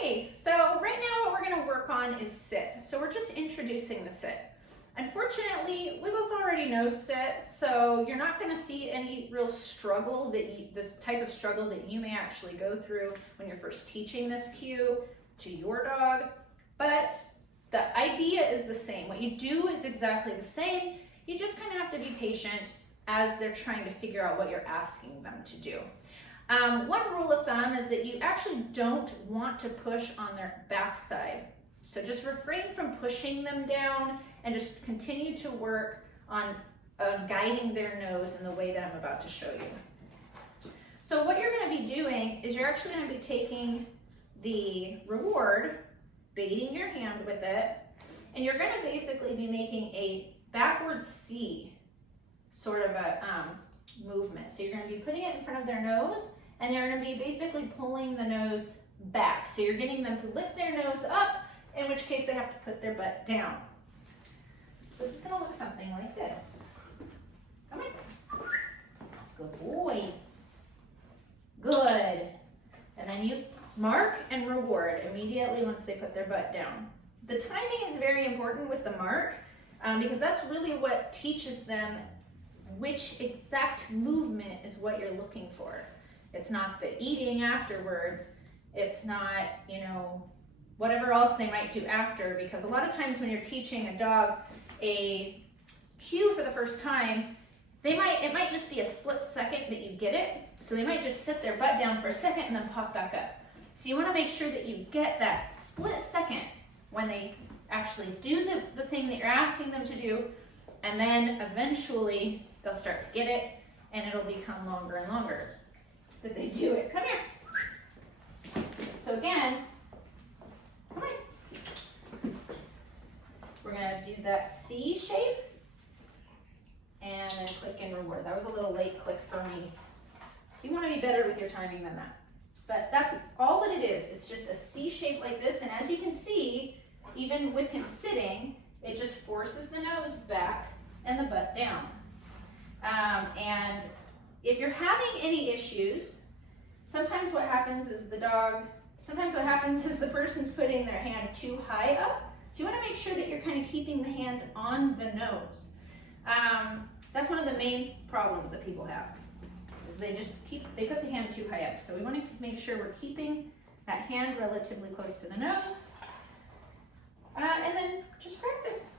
Okay, so right now what we're going to work on is sit. So we're just introducing the sit. Unfortunately, Wiggles already knows sit, so you're not going to see any real struggle this type of struggle that you may actually go through when you're first teaching this cue to your dog. But the idea is the same. What you do is exactly the same. You just kind of have to be patient as they're trying to figure out what you're asking them to do. One rule of thumb is that you actually don't want to push on their backside. So just refrain from pushing them down and just continue to work on guiding their nose in the way that I'm about to show you. So what you're going to be doing is you're actually going to be taking the reward, baiting your hand with it, and you're going to basically be making a backward C sort of a movement. So you're going to be putting it in front of their nose, and they're going to be basically pulling the nose back. So you're getting them to lift their nose up, in which case they have to put their butt down. So this is going to look something like this. Come on. Good boy. Good. And then you mark and reward immediately once they put their butt down. The timing is very important with the mark because that's really what teaches them which exact movement is what you're looking for. It's not the eating afterwards. It's not, whatever else they might do after, because a lot of times when you're teaching a dog a cue for the first time, it might just be a split second that you get it. So they might just sit their butt down for a second and then pop back up. So you want to make sure that you get that split second when they actually do the thing that you're asking them to do, and then eventually they'll start to get it, and it'll become longer and longer that they do it. Come here. So again, come on. We're going to do that C shape, and then click and reward. That was a little late click for me. You want to be better with your timing than that. But that's all that it is. It's just a C shape like this, and as you can see, even with him sitting, it just forces the nose back and the butt down. And if you're having any issues, sometimes what happens is the person's putting their hand too high up. So you want to make sure that you're kind of keeping the hand on the nose. That's one of the main problems that people have, is they put the hand too high up. So we want to make sure we're keeping that hand relatively close to the nose. And then just practice.